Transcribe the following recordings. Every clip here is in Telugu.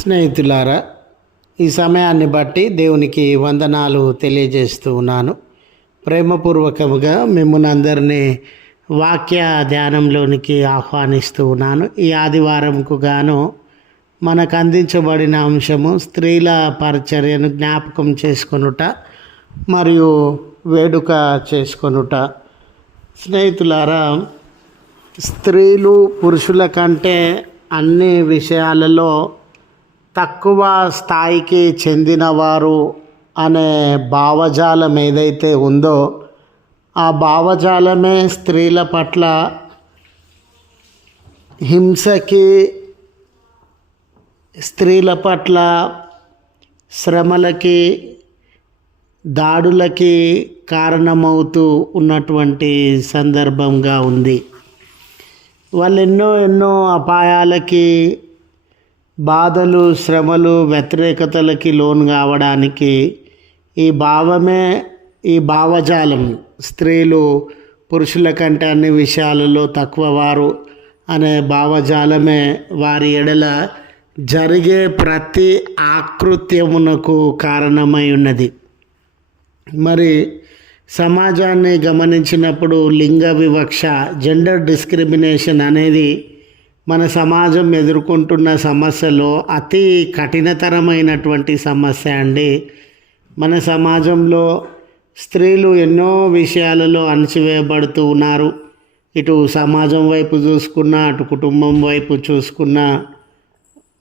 స్నేహితులారా ఈ సమయాన్ని బట్టి దేవునికి వందనాలు తెలియజేస్తూ ఉన్నాను. ప్రేమపూర్వకముగా మిమ్మల్ని అందరినీ వాక్య ధ్యానంలోనికి ఆహ్వానిస్తూ ఉన్నాను. ఈ ఆదివారంకు గాను మనకు అందించబడిన అంశము స్త్రీల పరిచర్యను జ్ఞాపకం చేసుకొనుట మరియు వేడుక చేసుకొనుట. స్నేహితులారా స్త్రీలు పురుషుల కంటే అన్ని విషయాలలో తక్కువ స్థాయికి చెందినవారు అనే భావజాలం ఏదైతే ఉందో ఆ భావజాలమే స్త్రీల పట్ల హింసకి స్త్రీల పట్ల శ్రమలకి దాడులకి కారణమవుతూ ఉన్నటువంటి సందర్భంగా ఉంది. వాళ్ళు ఎన్నో ఎన్నో అపాయాలకి బాధలు శ్రమలు వ్యతిరేకతలకి లోన్ కావడానికి ఈ భావమే ఈ భావజాలం. స్త్రీలు పురుషుల కంటే అన్ని విషయాలలో తక్కువ వారు అనే భావజాలమే వారి ఎడల జరిగే ప్రతి ఆకృత్యమునకు కారణమై ఉన్నది. మరి సమాజాన్ని గమనించినప్పుడు లింగ వివక్ష జెండర్ డిస్క్రిమినేషన్ అనేది మన సమాజం ఎదుర్కొంటున్న సమస్యలో అతి కఠినతరమైనటువంటి సమస్య అండి. మన సమాజంలో స్త్రీలు ఎన్నో విషయాలలో అణచివేయబడుతూ ఉన్నారు. ఇటు సమాజం వైపు చూసుకున్నా అటు కుటుంబం వైపు చూసుకున్నా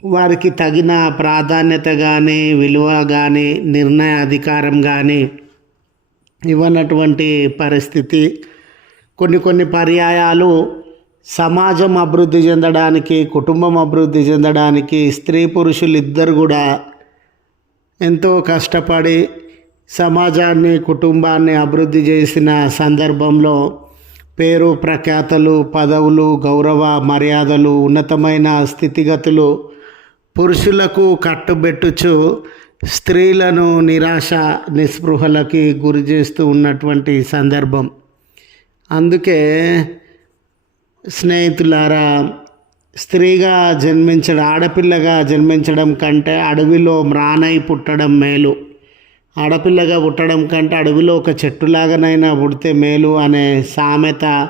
వారికి తగిన ప్రాధాన్యత కానీ విలువ కానీ నిర్ణయ అధికారం కానీ ఇవ్వనటువంటి పరిస్థితి. కొన్ని కొన్ని పర్యాయాలు సమాజం అభివృద్ధి చెందడానికి కుటుంబం అభివృద్ధి చెందడానికి స్త్రీ పురుషులు ఇద్దరు కూడా ఎంతో కష్టపడి సమాజాన్ని కుటుంబాన్ని అభివృద్ధి చేసిన సందర్భంలో పేరు ప్రఖ్యాతలు పదవులు గౌరవ మర్యాదలు ఉన్నతమైన స్థితిగతులు పురుషులకు కట్టుబెట్టుచు స్త్రీలను నిరాశ నిస్పృహలకి గురి చేస్తూ ఉన్నటువంటి సందర్భం. అందుకే స్నేహితులారా స్త్రీగా జన్మించడం ఆడపిల్లగా జన్మించడం కంటే అడవిలో మ్రానై పుట్టడం మేలు. ఆడపిల్లగా పుట్టడం కంటే అడవిలో ఒక చెట్టులాగానైనా పుడితే మేలు అనే సామెత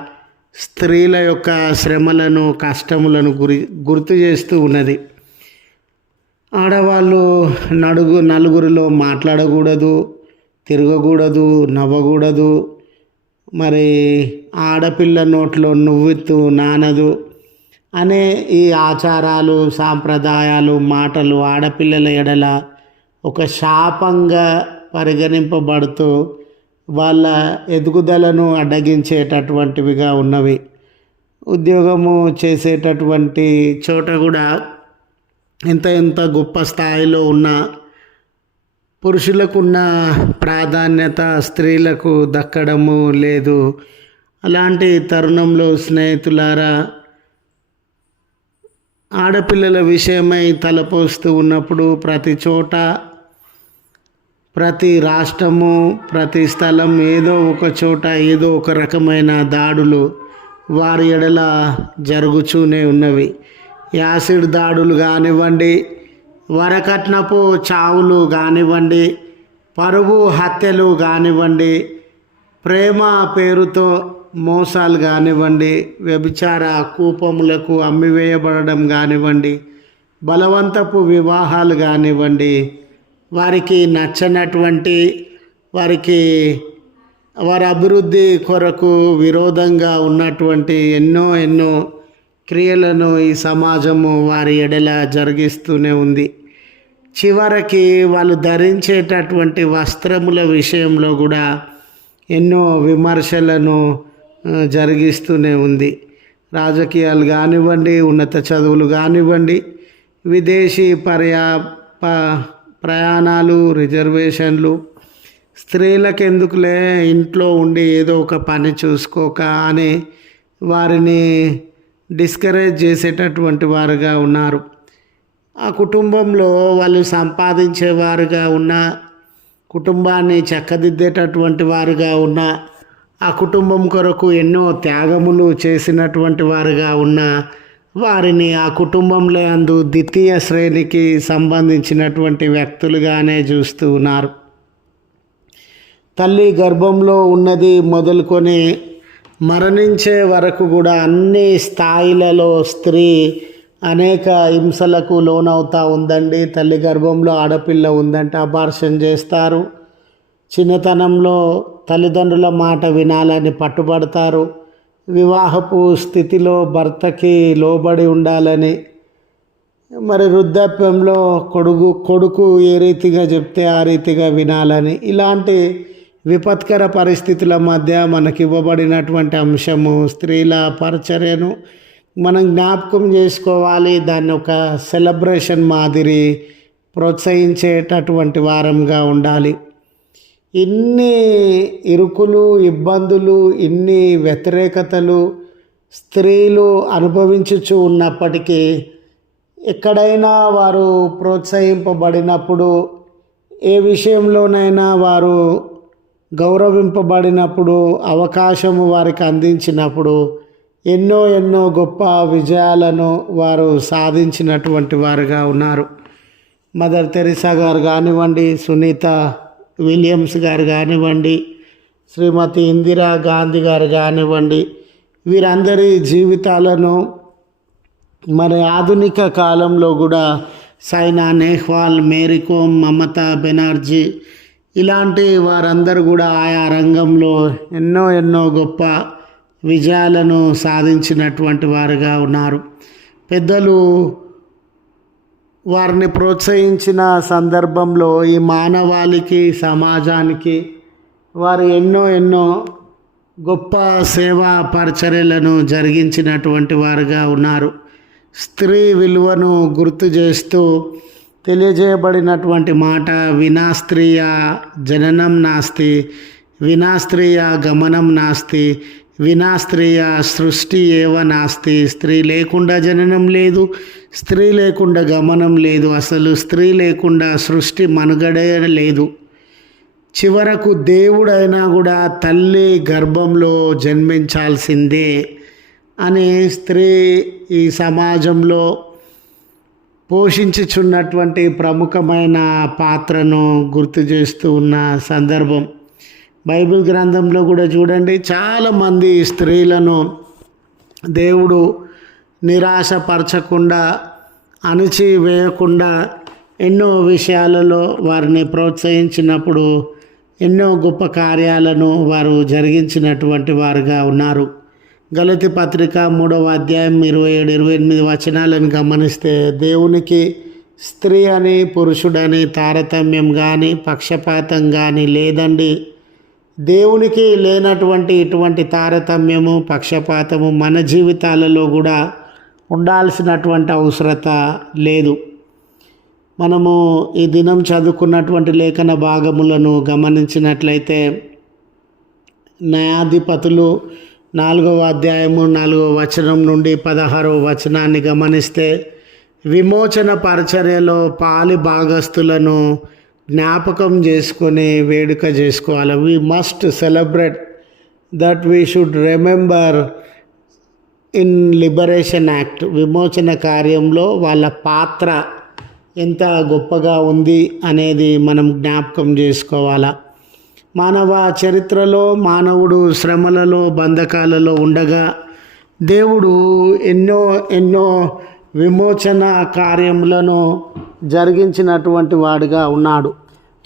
స్త్రీల యొక్క శ్రమలను కష్టములను గురి గుర్తు చేస్తూ ఉన్నది. ఆడవాళ్ళు నడుగు నలుగురిలో మాట్లాడకూడదు తిరగకూడదు నవ్వకూడదు మరి ఆడపిల్ల నోట్లో నువ్వుతూ నానదు అనే ఈ ఆచారాలు సాంప్రదాయాలు మాటలు ఆడపిల్లల ఎడల ఒక శాపంగా పరిగణింపబడుతూ వాళ్ళ ఎదుగుదలను అడ్డగించేటటువంటివిగా ఉన్నవి. ఉద్యోగము చేసేటటువంటి చోట కూడా ఎంత ఎంత గొప్ప స్థాయిలో ఉన్న పురుషులకున్న ప్రాధాన్యత స్త్రీలకు దక్కడము లేదు. అలాంటి తరుణంలో స్నేహితులారా ఆడపిల్లల విషయమై తలపోస్తూ ఉన్నప్పుడు ప్రతి చోట ప్రతి రాష్ట్రము ప్రతి స్థలం ఏదో ఒక చోట ఏదో ఒక రకమైన దాడులు వారి ఎడల జరుగుతూనే ఉన్నవి. యాసిడ్ దాడులు కానివ్వండి వరకట్నపు చావులు కానివ్వండి పరువు హత్యలు కానివ్వండి ప్రేమ పేరుతో మోసాలు కానివ్వండి వ్యభిచార కూపములకు అమ్మివేయబడడం కానివ్వండి బలవంతపు వివాహాలు కానివ్వండి వారికి నచ్చనటువంటి వారికి వారి అభివృద్ధి కొరకు విరోధంగా ఉన్నటువంటి ఎన్నో ఎన్నో క్రియలను ఈ సమాజము వారి ఎడల జరిగిస్తూనే ఉంది. చివరికి వాళ్ళు ధరించేటటువంటి వస్త్రముల విషయంలో కూడా ఎన్నో విమర్శలను జరిగిస్తూనే ఉంది. రాజకీయాలు కానివ్వండి ఉన్నత చదువులు కానివ్వండి విదేశీ పర్యా ప ప్రయాణాలు రిజర్వేషన్లు స్త్రీలకు ఎందుకులే ఇంట్లో ఉండి ఏదో ఒక పని చూసుకోక అని వారిని డిస్కరేజ్ చేసేటటువంటి వారుగా ఉన్నారు. ఆ కుటుంబంలో వాళ్ళు సంపాదించేవారుగా ఉన్న కుటుంబాన్ని చక్కదిద్దేటటువంటి వారుగా ఉన్న ఆ కుటుంబం కొరకు ఎన్నో త్యాగములు చేసినటువంటి వారుగా ఉన్న వారిని ఆ కుటుంబంలో అందు ద్వితీయ శ్రేణికి సంబంధించినటువంటి వ్యక్తులుగానే చూస్తూ ఉన్నారు. తల్లి గర్భంలో ఉన్నది మొదలుకొని మరణించే వరకు కూడా అన్ని స్థాయిలలో స్త్రీ అనేక హింసలకు లోనవుతూ ఉందండి. తల్లి గర్భంలో ఆడపిల్ల ఉందంటే అబార్షన్ చేస్తారు. చిన్నతనంలో తల్లిదండ్రుల మాట వినాలని పట్టుబడతారు. వివాహపు స్థితిలో భర్తకి లోబడి ఉండాలని. మరి వృద్ధాప్యంలో కొడుకు కొడుకు ఏ రీతిగా చెప్తే ఆ రీతిగా వినాలని. ఇలాంటి విపత్కర పరిస్థితుల మధ్య మనకి ఇవ్వబడినటువంటి అంశము స్త్రీల పరిచర్యను మనం జ్ఞాపకం చేసుకోవాలి. దాన్ని ఒక సెలబ్రేషన్ మాదిరి ప్రోత్సహించేటటువంటి వారంగా ఉండాలి. ఇన్ని ఇరుకులు ఇబ్బందులు ఇన్ని వ్యతిరేకతలు స్త్రీలు అనుభవించుచు ఉన్నప్పటికీ ఎక్కడైనా వారు ప్రోత్సహింపబడినప్పుడు ఏ విషయంలోనైనా వారు గౌరవింపబడినప్పుడు అవకాశము వారికి అందించినప్పుడు ఎన్నో ఎన్నో గొప్ప విజయాలను వారు సాధించినటువంటి వారుగా ఉన్నారు. మదర్ తెరిసా గారు కానివ్వండి సునీత విలియమ్స్ గారు కానివ్వండి శ్రీమతి ఇందిరా గాంధీ గారు కానివ్వండి వీరందరి జీవితాలను మరి ఆధునిక కాలంలో కూడా సైనా నెహ్వాల్ మేరీకోమ్ మమతా బెనర్జీ ఇలాంటి వారందరూ కూడా ఆయా రంగంలో ఎన్నో ఎన్నో గొప్ప విజయాలను సాధించినటువంటి వారుగా ఉన్నారు. పెద్దలు వారిని ప్రోత్సహించిన సందర్భంలో ఈ మానవాళికి సమాజానికి వారు ఎన్నో ఎన్నో గొప్ప సేవా పరిచర్యలను జరిగించినటువంటి వారుగా ఉన్నారు. స్త్రీ విలువను గుర్తు చేస్తూ తెలియజేయబడినటువంటి మాట వినాస్త్రీయ జననం నాస్తి వినాస్త్రీయ గమనం నాస్తి వినా స్త్రీయ సృష్టి ఏవ నాస్తి? స్త్రీ లేకుండా జననం లేదు స్త్రీ లేకుండా గమనం లేదు అసలు స్త్రీ లేకుండా సృష్టి మనుగడే లేదు చివరకు దేవుడైనా కూడా తల్లి గర్భంలో జన్మించాల్సిందే అని స్త్రీ ఈ సమాజంలో పోషించుచున్నటువంటి ప్రముఖమైన పాత్రను గుర్తు చేస్తూ ఉన్న సందర్భం. బైబిల్ గ్రంథంలో కూడా చూడండి చాలామంది స్త్రీలను దేవుడు నిరాశపరచకుండా అణచివేయకుండా ఎన్నో విషయాలలో వారిని ప్రోత్సహించినప్పుడు ఎన్నో గొప్ప కార్యాలను వారు జరిగించినటువంటి వారుగా ఉన్నారు. గలతి పత్రిక మూడవ అధ్యాయం ఇరవై ఏడు ఇరవై ఎనిమిది వచనాలను గమనిస్తే దేవునికి స్త్రీ అని పురుషుడని తారతమ్యం కానీ పక్షపాతం కానీ లేదండి. దేవునికి లేనటువంటి ఇటువంటి తారతమ్యము పక్షపాతము మన జీవితాలలో కూడా ఉండాల్సినటువంటి అవసరత లేదు. మనము ఈ దినం చదువుకున్నటువంటి లేఖన భాగములను గమనించినట్లయితే న్యాయాధిపతులు నాలుగవ అధ్యాయము నాలుగవ వచనం నుండి పదహారవ వచనాన్ని గమనిస్తే విమోచన పరిచర్యలో పాలి భాగస్తులను జ్ఞాపకం చేసుకొని వేడుక చేసుకోవాలి. We must celebrate that we should remember in liberation act విమోచన కార్యంలో వాళ్ళ పాత్ర ఎంత గొప్పగా ఉంది అనేది మనం జ్ఞాపకం చేసుకోవాలా. మానవ చరిత్రలో మానవుడు శ్రమలలో బంధకాలలో ఉండగా దేవుడు ఎన్నో ఎన్నో విమోచన కార్యములను జరిగించినటువంటి వాడుగా ఉన్నాడు.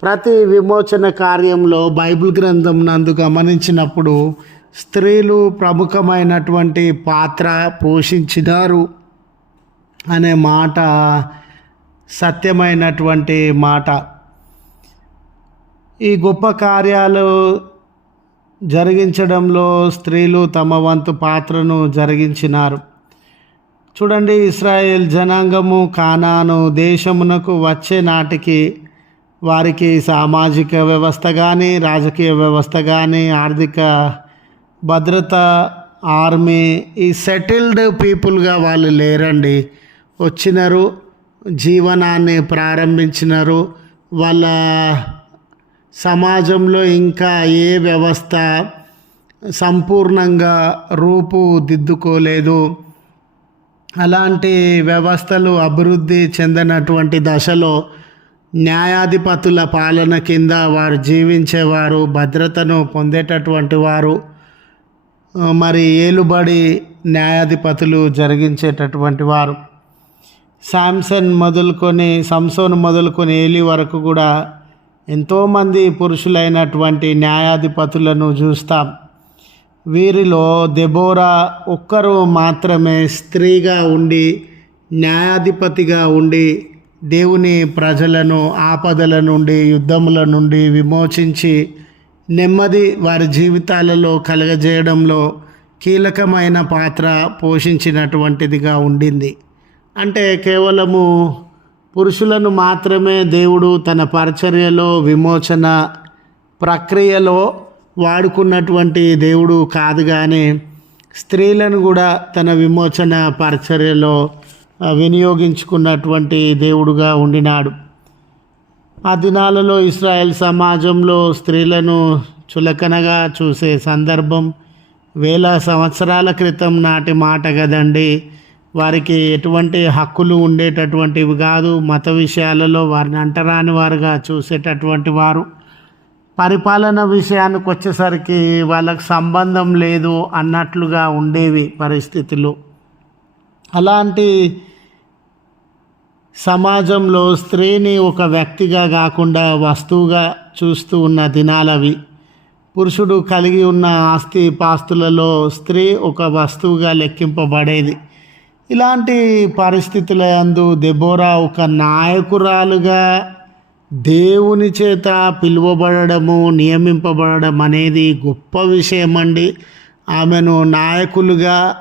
ప్రతి విమోచన కార్యంలో బైబిల్ గ్రంథం నందు గమనించినప్పుడు స్త్రీలు ప్రముఖమైనటువంటి పాత్ర పోషించినారు అనే మాట సత్యమైనటువంటి మాట. ఈ గొప్ప కార్యాలు జరిగించడంలో స్త్రీలు తమ వంతు పాత్రను జరిగించినారు. చూడండి ఇస్రాయేల్ జనాంగము కానాను దేశమునకు వచ్చే నాటికి వారికి సామాజిక వ్యవస్థ కానీ రాజకీయ వ్యవస్థ కానీ ఆర్థిక భద్రత ఆర్మీ ఈ సెటిల్డ్ పీపుల్గా వాళ్ళు లేరండి. వచ్చినారు జీవనాన్ని ప్రారంభించినారు. వాళ్ళ సమాజంలో ఇంకా ఏ వ్యవస్థ సంపూర్ణంగా రూపుదిద్దుకోలేదు అలాంటి వ్యవస్థలు అభివృద్ధి చెందినటువంటి దశలో న్యాయాధిపతుల పాలన కింద వారు జీవించేవారు భద్రతను పొందేటటువంటి వారు మరి ఏలుబడి న్యాయాధిపతులు జరిగించేటటువంటి వారు. శాంసన్ మొదలుకొని సంసోన్ మొదలుకొని ఏలి వరకు కూడా ఎంతోమంది పురుషులైనటువంటి న్యాయాధిపతులను చూస్తాం. వీరిలో దెబోరా ఒక్కరు మాత్రమే స్త్రీగా ఉండి న్యాయాధిపతిగా ఉండి దేవుని ప్రజలను ఆపదల నుండి యుద్ధముల నుండి విమోచించి నెమ్మది వారి జీవితాలలో కలగజేయడంలో కీలకమైన పాత్ర పోషించినటువంటిదిగా ఉండింది. అంటే కేవలము పురుషులను మాత్రమే దేవుడు తన పరిచర్యలో విమోచన ప్రక్రియలో వాడుకున్నటువంటి దేవుడు కాదు కానీ స్త్రీలను కూడా తన విమోచన పరిచర్యలో వినియోగించుకున్నటువంటి దేవుడుగా ఉండినాడు. ఆ దినాలలో ఇస్రాయెల్ సమాజంలో స్త్రీలను చులకనగా చూసే సందర్భం వేల సంవత్సరాల క్రితం నాటి మాట కదండి. వారికి ఎటువంటి హక్కులు ఉండేటటువంటివి కాదు. మత విషయాలలో వారిని అంటరాని వారుగా చూసేటటువంటి వారు. పరిపాలన విషయానికి వచ్చేసరికి వాళ్ళకి సంబంధం లేదు అన్నట్లుగా ఉండేవి పరిస్థితులు. అలాంటి సమాజంలో స్త్రీని ఒక వ్యక్తిగా కాకుండా వస్తువుగా చూస్తూ ఉన్న దినాలవి. పురుషుడు కలిగి ఉన్న ఆస్తి పాస్తులలో స్త్రీ ఒక వస్తువుగా లెక్కింపబడేది. ఇలాంటి పరిస్థితుల యందు దెబోరా ఒక నాయకురాలుగా దేవుని చేత పిలువబడము నియమింపబడడం అనేది గొప్ప విషయం అండి ఆమెను నాయకులుగా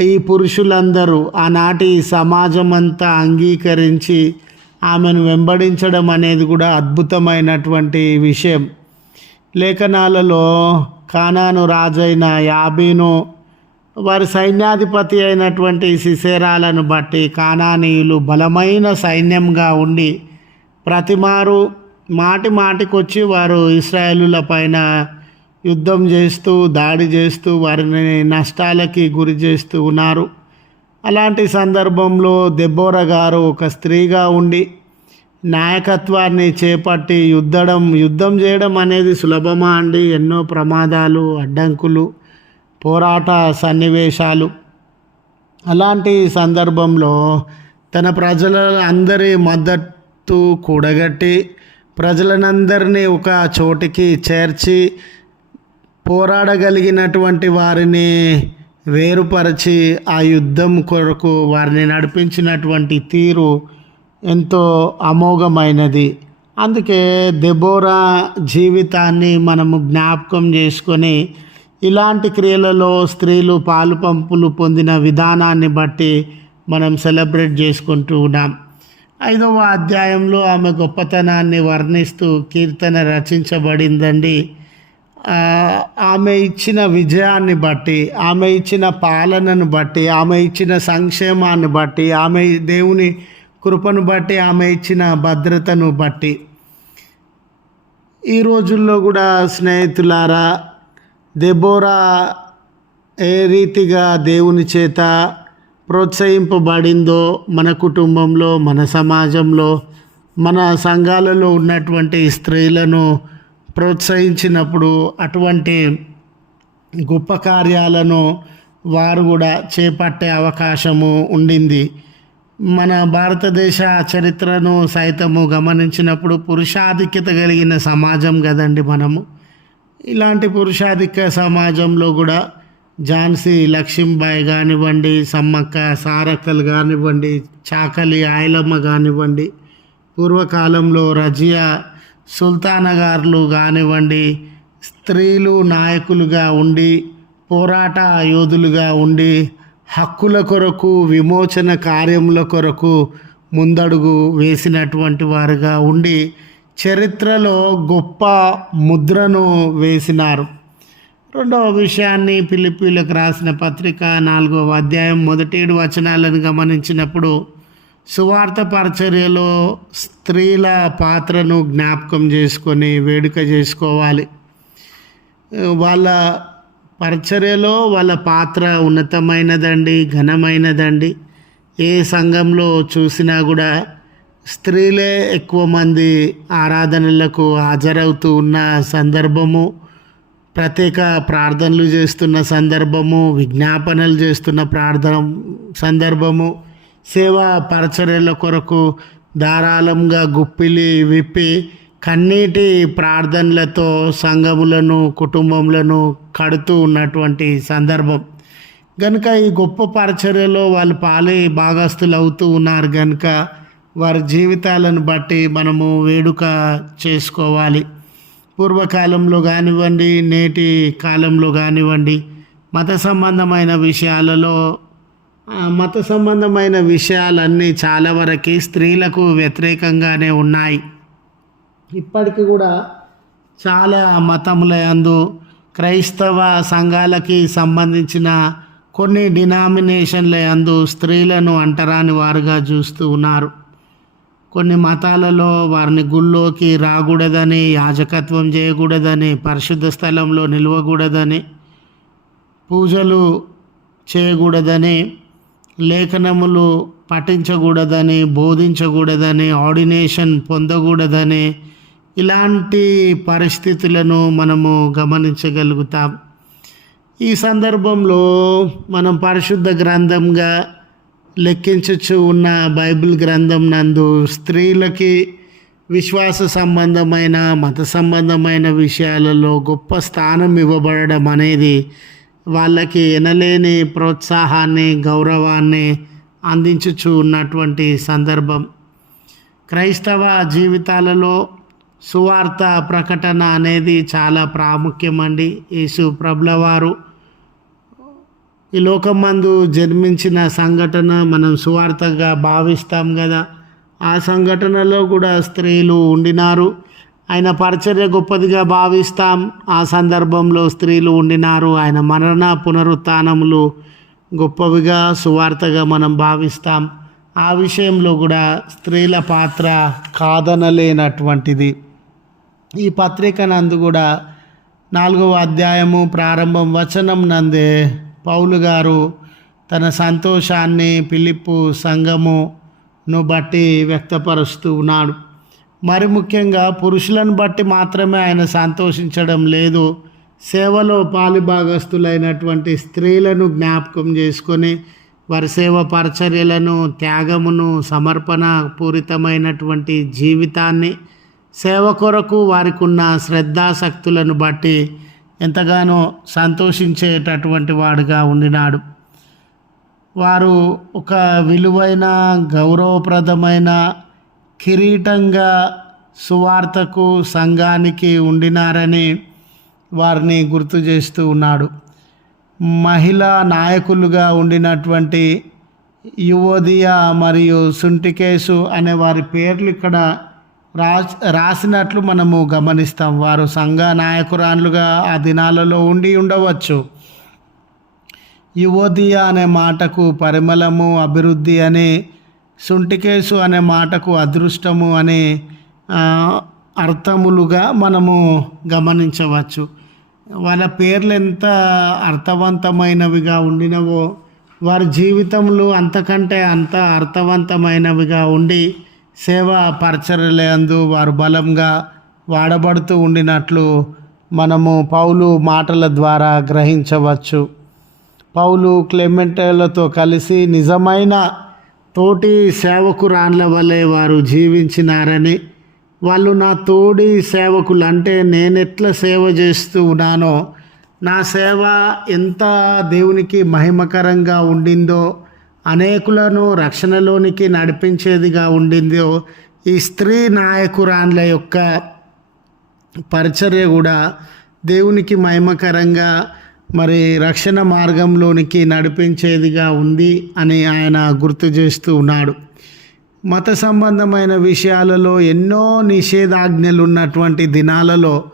ఈ పురుషులందరూ ఆనాటి సమాజం అంతా అంగీకరించి ఆమెను వెంబడించడం అనేది కూడా అద్భుతమైనటువంటి విషయం. లేఖనాలలో కానాను రాజైన యాబీను వారి సైన్యాధిపతి అయినటువంటి సిసేరాలను బట్టి కానానీయులు బలమైన సైన్యంగా ఉండి ప్రతిమారు మాటి మాటికొచ్చి వారు ఇస్రాయేలుల పైన యుద్ధం చేస్తూ దాడి చేస్తూ వారిని నష్టాలకి గురి చేస్తూ ఉన్నారు. అలాంటి సందర్భంలో దెబ్బోర గారు ఒక స్త్రీగా ఉండి నాయకత్వాన్ని చేపట్టి యుద్ధడం యుద్ధం చేయడం అనేది సులభమా అండి? ఎన్నో ప్రమాదాలు అడ్డంకులు పోరాట సన్నివేశాలు. అలాంటి సందర్భంలో తన ప్రజల అందరి మద్దతు కూడగట్టి ప్రజలనందరినీ ఒక చోటికి చేర్చి పోరాడగలిగినటువంటి వారిని వేరుపరిచి ఆ యుద్ధం కొరకు వారిని నడిపించినటువంటి తీరు ఎంతో అమోఘమైనది. అందుకే దెబోరా జీవితాన్ని మనము జ్ఞాపకం చేసుకొని ఇలాంటి క్రియలలో స్త్రీలు పాలు పంపులు పొందిన విధానాన్ని బట్టి మనం సెలబ్రేట్ చేసుకుంటూ ఉన్నాం. ఐదవ అధ్యాయంలో ఆమె గొప్పతనాన్ని వర్ణిస్తూ కీర్తన రచించబడిందండి. ఆమె ఇచ్చిన విజయాన్ని బట్టి ఆమె ఇచ్చిన పాలనను బట్టి ఆమె ఇచ్చిన సంక్షేమాన్ని బట్టి ఆమె దేవుని కృపను బట్టి ఆమె ఇచ్చిన భద్రతను బట్టి. ఈ రోజుల్లో కూడా స్నేహితులారా దెబోరా ఏ రీతిగా దేవుని చేత ప్రోత్సహింపబడిందో మన కుటుంబంలో మన సమాజంలో మన సంఘాలలో ఉన్నటువంటి స్త్రీలను ప్రోత్సహించినప్పుడు అటువంటి గొప్ప కార్యాలను వారు కూడా చేపట్టే అవకాశము ఉండింది. మన భారతదేశ చరిత్రను సైతము గమనించినప్పుడు పురుషాధిక్యత కలిగిన సమాజం కదండి మనము. ఇలాంటి పురుషాధిక్య సమాజంలో కూడా ఝాన్సీ లక్ష్మీబాయి కానివ్వండి సమ్మక్క సారక్కలు కానివ్వండి చాకలి ఆయలమ్మ కానివ్వండి పూర్వకాలంలో రజియా సుల్తానగారులు కానివ్వండి స్త్రీలు నాయకులుగా ఉండి పోరాట యోధులుగా ఉండి హక్కుల కొరకు విమోచన కార్యముల కొరకు ముందడుగు వేసినటువంటి వారుగా ఉండి చరిత్రలో గొప్ప ముద్రను వేసినారు. రెండవ విషయాన్ని పిలిపిలకు రాసిన పత్రిక నాలుగవ అధ్యాయం మొదటి ఏడు వచనాలను గమనించినప్పుడు సువార్త పరిచర్యలో స్త్రీల పాత్రను జ్ఞాపకం చేసుకొని వేడుక చేసుకోవాలి. వాళ్ళ పరిచర్యలో వాళ్ళ పాత్ర ఉన్నతమైనదండి ఘనమైనదండి. ఏ సంఘంలో చూసినా కూడా స్త్రీలే ఎక్కువ మంది ఆరాధనలకు హాజరవుతూ ఉన్న సందర్భము. ప్రత్యేక ప్రార్థనలు చేస్తున్న సందర్భము విజ్ఞాపనలు చేస్తున్న ప్రార్థన సందర్భము సేవా పరచర్యల కొరకు ధారాళంగా గుప్పిలి విప్పి కన్నీటి ప్రార్థనలతో సంఘములను కుటుంబములను కడుతూ ఉన్నటువంటి సందర్భం. కనుక ఈ గొప్ప పరిచర్యలో వాళ్ళు పాలే భాగస్తులు అవుతూ ఉన్నారు కనుక వారి జీవితాలను బట్టి మనము వేడుక చేసుకోవాలి. పూర్వకాలంలో కానివ్వండి నేటి కాలంలో కానివ్వండి మత సంబంధమైన విషయాలలో మత సంబంధమైన విషయాలన్నీ చాలా వరకు స్త్రీలకు వ్యతిరేకంగానే ఉన్నాయి. ఇప్పటికీ కూడా చాలా మతముల యందు క్రైస్తవ సంఘాలకి సంబంధించిన కొన్ని డినామినేషన్ల యందు స్త్రీలను అంటరాని వారుగా చూస్తూ ఉన్నారు. కొన్ని మతాలలో వారిని గుళ్ళోకి రాకూడదని యాజకత్వం చేయకూడదని పరిశుద్ధ స్థలంలో నిలవకూడదని పూజలు చేయకూడదని లేఖనములు పఠించకూడదని బోధించకూడదని ఆర్డినేషన్ పొందకూడదని ఇలాంటి పరిస్థితులను మనము గమనించగలుగుతాం. ఈ సందర్భంలో మనం పరిశుద్ధ గ్రంథంగా లెక్కించచ్చు ఉన్న బైబిల్ గ్రంథం నందు స్త్రీలకి విశ్వాస సంబంధమైన మత సంబంధమైన విషయాలలో గొప్ప స్థానం ఇవ్వబడడం అనేది వాళ్ళకి ఎనలేని ప్రోత్సాహాన్ని గౌరవాన్ని అందించుచు ఉన్నటువంటి సందర్భం. క్రైస్తవ జీవితాలలో సువార్త ప్రకటన అనేది చాలా ప్రాముఖ్యమండి. యేసు ప్రభుల ఈ లోకం మందు జన్మించిన సంఘటన మనం సువార్తగా భావిస్తాం కదా. ఆ సంఘటనలో కూడా స్త్రీలు ఉండినారు. ఆయన పరిచర్య గొప్పదిగా భావిస్తాం. ఆ సందర్భంలో స్త్రీలు ఉండినారు. ఆయన మరణ పునరుత్నములు గొప్పవిగా సువార్తగా మనం భావిస్తాం. ఆ విషయంలో కూడా స్త్రీల పాత్ర కాదనలేనటువంటిది. ఈ పత్రిక నందు కూడా నాలుగవ అధ్యాయము ప్రారంభం వచనం నందే పౌలు గారు తన సంతోషాన్ని పిలిప్పు సంఘమును బట్టి వ్యక్తపరుస్తూ ఉన్నాడు. మరి ముఖ్యంగా పురుషులను బట్టి మాత్రమే ఆయన సంతోషించడం లేదు. సేవలో పాలిభాగస్తులైనటువంటి స్త్రీలను జ్ఞాపకం చేసుకొని వారి సేవ పరిచర్యలను త్యాగమును సమర్పణ పూరితమైనటువంటి జీవితాన్ని సేవ కొరకు వారికి ఉన్న శ్రద్ధాశక్తులను బట్టి ఎంతగానో సంతోషించేటటువంటి వాడుగా ఉండినాడు. వారు ఒక విలువైన గౌరవప్రదమైన కిరీటంగా సువార్తకు సంఘానికి ఉండినారని వారిని గుర్తు చేస్తూ ఉన్నాడు. మహిళా నాయకులుగా ఉండినటువంటి యువోదియ మరియు సుంటికేసు అనే వారి పేర్లు ఇక్కడ రాసి రాసినట్లు మనము గమనిస్తాం. వారు సంఘ నాయకురాన్లుగా ఆ దినాలలో ఉండి ఉండవచ్చు. యువోదియా అనే మాటకు పరిమళము అభివృద్ధి అని సుంటికేసు అనే మాటకు అదృష్టము అనే అర్థములుగా మనము గమనించవచ్చు. వాళ్ళ పేర్లు ఎంత అర్థవంతమైనవిగా ఉండినవో వారి జీవితములు అంతకంటే అంత అర్థవంతమైనవిగా ఉండి సేవా పరిచర్యలందు వారు బలంగా వాడబడుతూ ఉండినట్లు మనము పౌలు మాటల ద్వారా గ్రహించవచ్చు. పౌలు క్లెమెంటలతో కలిసి నిజమైన తోటి సేవకురాన్ల వలె వారు జీవించినారని వాళ్ళు నా తోడి సేవకులు అంటే నేనెట్లా సేవ చేస్తూ ఉన్నానో నా సేవ ఎంత దేవునికి మహిమకరంగా ఉండిందో అనేకులను రక్షణలోనికి నడిపించేదిగా ఉండిందో ఈ స్త్రీ నాయకురాన్ల యొక్క పరిచర్య కూడా దేవునికి మహిమకరంగా మరి రక్షణ మార్గంలోనికి నడిపించేదిగా ఉంది అని ఆయన గుర్తు చేస్తూ ఉన్నాడు. మత సంబంధమైన విషయాలలో ఎన్నో నిషేధాజ్ఞలు ఉన్నటువంటి దినాలలో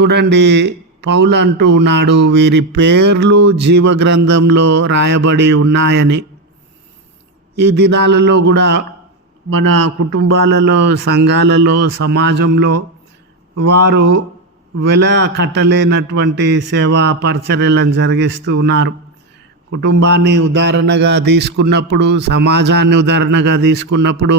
చూడండి పౌలు అంటూ ఉన్నాడు వీరి పేర్లు జీవగ్రంథంలో రాయబడి ఉన్నాయని. ఈ దినాలలో కూడా మన కుటుంబాలలో సంఘాలలో సమాజంలో వారు వెల కట్టలేనటువంటి సేవా పరిచర్యలను జరిగిస్తూ ఉన్నారు. కుటుంబాన్ని ఉదాహరణగా తీసుకున్నప్పుడు సమాజాన్ని ఉదాహరణగా తీసుకున్నప్పుడు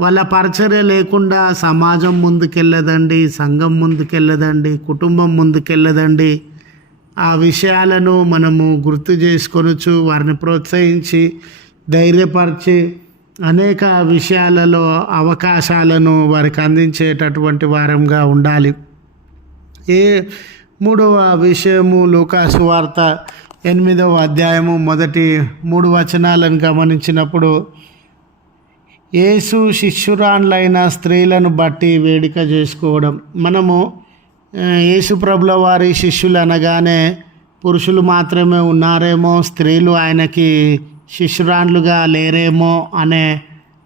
వాళ్ళ పరిచర్య లేకుండా సమాజం ముందుకెళ్ళదండి సంఘం ముందుకెళ్ళదండి కుటుంబం ముందుకెళ్ళదండి. ఆ విషయాలను మనము గుర్తు చేసుకొనొచ్చు వారిని ప్రోత్సహించి ధైర్యపరిచి అనేక విషయాలలో అవకాశాలను వారికి అందించేటటువంటి వారంగా ఉండాలి. ఏ మూడవ విషయము లూకాసు వార్త ఎనిమిదవ అధ్యాయము మొదటి మూడు వచనాలను గమనించినప్పుడు యేసు శిష్యురాన్లైన స్త్రీలను బట్టి వేడుక చేసుకోవడం. మనము యేసు ప్రభుల వారి శిష్యులు అనగానే పురుషులు మాత్రమే ఉన్నారేమో స్త్రీలు ఆయనకి శిష్యురాన్లుగా లేరేమో అనే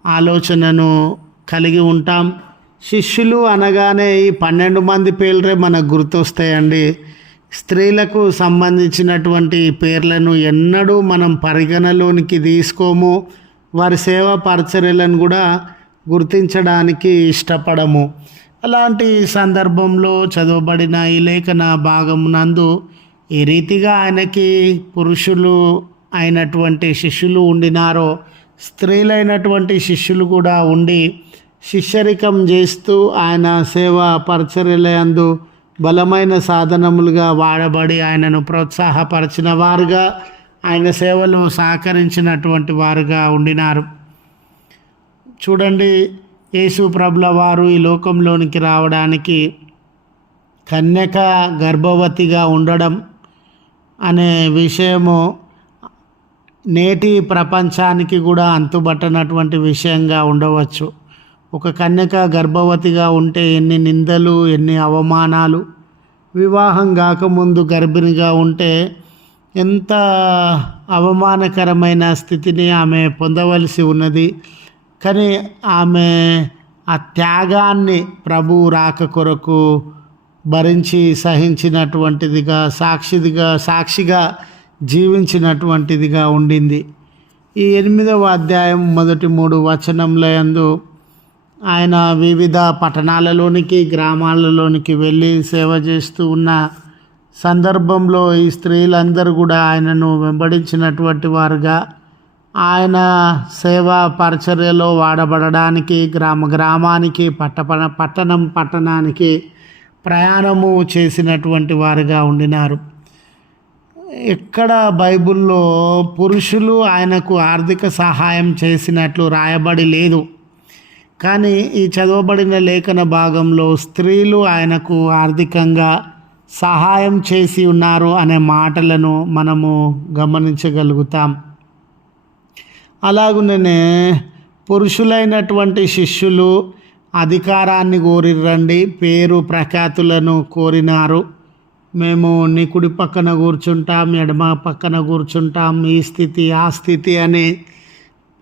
ఆలోచనను కలిగి ఉంటాం. శిష్యులు అనగానే ఈ పన్నెండు మంది పేర్లే మనకు గుర్తొస్తాయండి. స్త్రీలకు సంబంధించినటువంటి పేర్లను ఎన్నడూ మనం పరిగణలోనికి తీసుకోము. వారి సేవా పరిచర్యలను కూడా గుర్తించడానికి ఇష్టపడము. అలాంటి సందర్భంలో చదవబడిన ఈ లేఖన భాగమునందు ఏ రీతిగా ఆయనకి పురుషులు అయినటువంటి శిష్యులు ఉండినారో స్త్రీలైనటువంటి శిష్యులు కూడా ఉండి శిష్యరికం చేస్తూ ఆయన సేవా పరిచర్యలందు బలమైన సాధనములుగా వాడబడి ఆయనను ప్రోత్సాహపరిచిన వారుగా ఆయన సేవలు సహకరించినటువంటి వారుగా ఉండినారు. చూడండి యేసు ప్రభుల వారు ఈ లోకంలోనికి రావడానికి కన్యక గర్భవతిగా ఉండడం అనే విషయము నేటి ప్రపంచానికి కూడా అంతుబట్టనటువంటి విషయంగా ఉండవచ్చు. ఒక కన్యక గర్భవతిగా ఉంటే ఎన్ని నిందలు ఎన్ని అవమానాలు. వివాహం కాకముందు గర్భిణిగా ఉంటే ఎంత అవమానకరమైన స్థితిని ఆమె పొందవలసి ఉన్నది. కానీ ఆమె ఆ త్యాగాన్ని ప్రభు రాక కొరకు భరించి సహించినటువంటిదిగా సాక్షిదిగా సాక్షిగా జీవించినటువంటిదిగా ఉండింది. ఈ ఎనిమిదవ అధ్యాయం మొదటి మూడు వచనంలో యందు ఆయన వివిధ పట్టణాలలోనికి గ్రామాలలోనికి వెళ్ళి సేవ చేస్తూ ఉన్న సందర్భంలో ఈ స్త్రీలందరూ కూడా ఆయనను వెంబడించినటువంటి వారుగా ఆయన సేవా పరిచర్యలో వాడబడడానికి గ్రామ గ్రామానికి పట్టపన పట్టణం పట్టణానికి ప్రయాణము చేసినటువంటి వారుగా ఉండినారు. ఎక్కడ బైబిల్లో పురుషులు ఆయనకు ఆర్థిక సహాయం చేసినట్లు రాయబడి లేదు. కానీ ఈ చదవబడిన లేఖన భాగంలో స్త్రీలు ఆయనకు ఆర్థికంగా సహాయం చేసి ఉన్నారు అనే మాటలను మనము గమనించగలుగుతాం. అలాగుననే పురుషులైనటువంటి శిష్యులు అధికారాన్ని కోరిరండి పేరు ప్రఖ్యాతులను కోరినారు. మేము నీ కుడి పక్కన కూర్చుంటాం ఎడమ పక్కన కూర్చుంటాం ఈ స్థితి ఆ స్థితి అని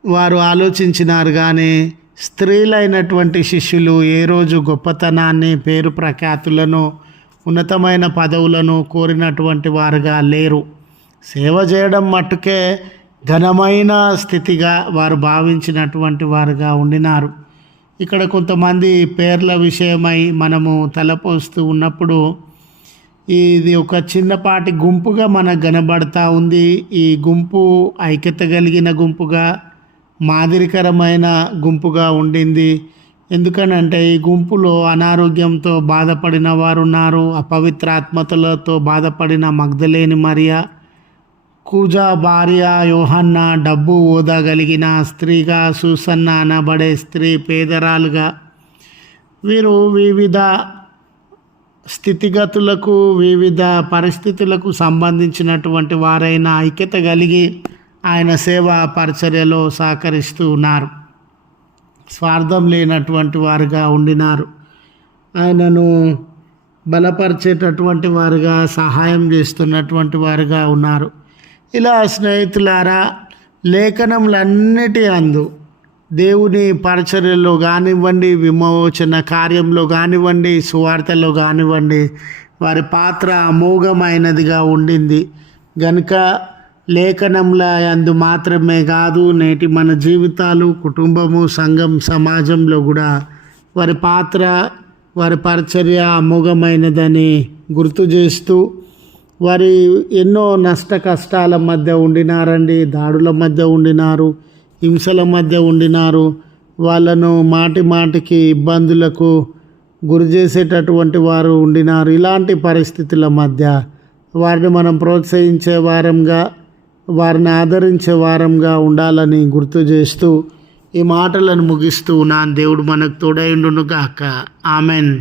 వారు ఆలోచించినారు. కానీ స్త్రీలైనటువంటి శిష్యులు ఏ రోజు గొప్పతనాన్ని పేరు ప్రఖ్యాతులను ఉన్నతమైన పదవులను కోరినటువంటి వారుగా లేరు. సేవ చేయడం మట్టుకే ఘనమైన స్థితిగా వారు భావించినటువంటి వారుగా ఉండినారు. ఇక్కడ కొంతమంది పేర్ల విషయమై మనము తలపోస్తూ ఉన్నప్పుడు ఇది ఒక చిన్నపాటి గుంపుగా మనకు కనబడతా ఉంది. ఈ గుంపు ఐక్యత కలిగిన గుంపుగా మాదిరికరమైన గుంపుగా ఉండింది. ఎందుకనంటే ఈ గుంపులో అనారోగ్యంతో బాధపడిన వారు ఉన్నారు అపవిత్రాత్మతలతో బాధపడిన మగ్ధలేని మరియా కూజా భార్య యోహన్న డబ్బు ఓదగలిగిన స్త్రీగా సూసన్న అనబడే స్త్రీ పేదరాలుగా వీరు వివిధ స్థితిగతులకు వివిధ పరిస్థితులకు సంబంధించినటువంటి వారైన ఐక్యత కలిగి ఆయన సేవా పరిచర్యలో సహకరిస్తూ ఉన్నారు. స్వార్థం లేనటువంటి వారుగా ఉండినారు. ఆయనను బలపరిచేటటువంటి వారుగా సహాయం చేస్తున్నటువంటి వారుగా ఉన్నారు. ఇలా స్నేహితులారా లేఖనములన్నిటి అందు దేవుని పరిచర్యలో కానివ్వండి విమోచన కార్యంలో కానివ్వండి సువార్తలో కానివ్వండి వారి పాత్ర అమోఘమైనదిగా ఉండింది. గనుక లేఖనంల అందు మాత్రమే కాదు నేటి మన జీవితాలు కుటుంబము సంఘం సమాజంలో కూడా వారి పాత్ర వారి పరిచర్య అమోఘమైనదని గుర్తు చేస్తూ వారి ఎన్నో నష్ట కష్టాల మధ్య ఉండినారండి దాడుల మధ్య ఉండినారు హింసల మధ్య ఉండినారు. వాళ్ళను మాటి మాటికి ఇబ్బందులకు గురి చేసేటటువంటి వారు ఉండినారు. ఇలాంటి పరిస్థితుల మధ్య వారిని మనం ప్రోత్సహించే వారంగా వారిని ఆదరించే వారంగా ఉండాలని గుర్తు చేస్తూ ఈ మాటలను ముగిస్తూ నా దేవుడు మనకు తోడైండును గాక ఆమెన్.